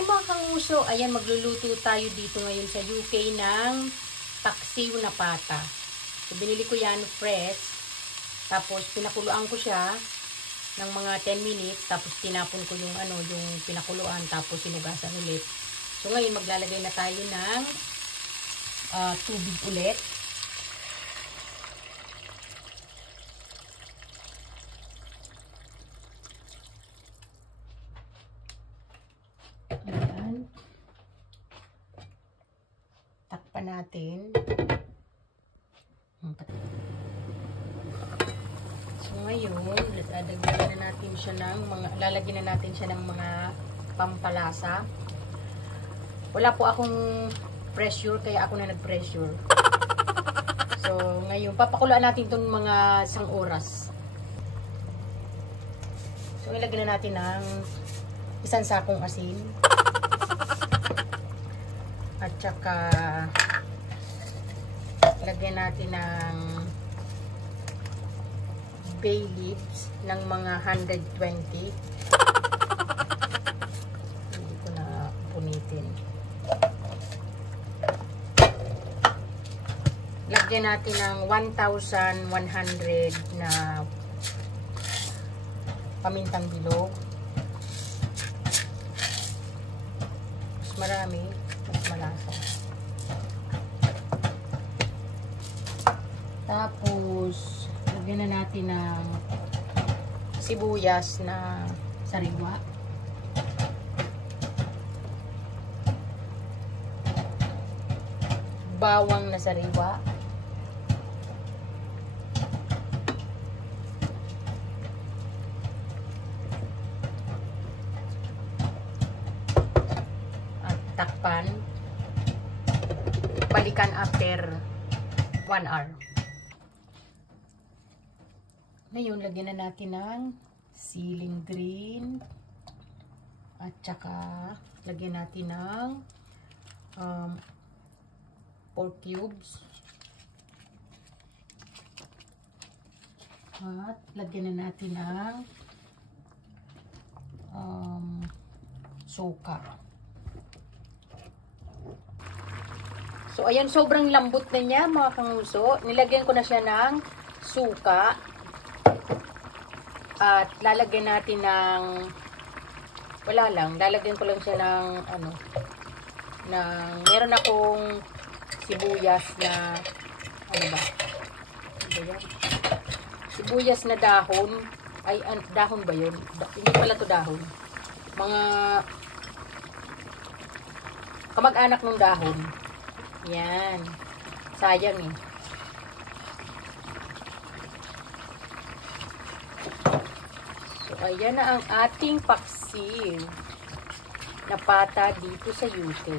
Hi mga kanguso! Ayan, magluluto tayo dito ngayon sa UK ng paksiw na pata. So, binili ko yan fresh. Tapos, pinakuluan ko siya ng mga 10 minutes. Tapos, tinapon ko yung, yung pinakuluan. Tapos, sinugasan ulit. So, ngayon, maglalagay na tayo ng tubig ulit. Ayan. Takpan natin. So ngayon, lalagyan na natin siya ng mga pampalasa. Wala po akong pressure, kaya ako na nag-pressure. So ngayon, papakuluan natin itong mga 1 oras. So ilagyan na natin ng 1 sakong asin. At saka lagyan natin ng bay leaves ng mga 120. Hindi ko na punitin. Lagyan natin ng 1,100 na pamintang bilog. Mas marami, mas malasa. Tapos, lagyan na natin ng sibuyas na sariwa. Bawang na sariwa. At takpan. Balikan after 1 hour. Ngayon, lagyan na natin ng siling green. At saka, lagyan natin ng pork cubes. At lagyan na natin ng suka. So, ayan, sobrang lambot na niya, mga kanguso. Nilagyan ko na siya ng suka. At lalagyan natin ng, wala lang, lalagyan ko lang siya ng, meron akong sibuyas na, sibuyas na dahon. Ay, dahon ba yun? Hindi pala to dahon. Mga kamag-anak ng dahon. Yan. Sayang eh. So, ayan na ang ating paksiw na pata dito sa UK.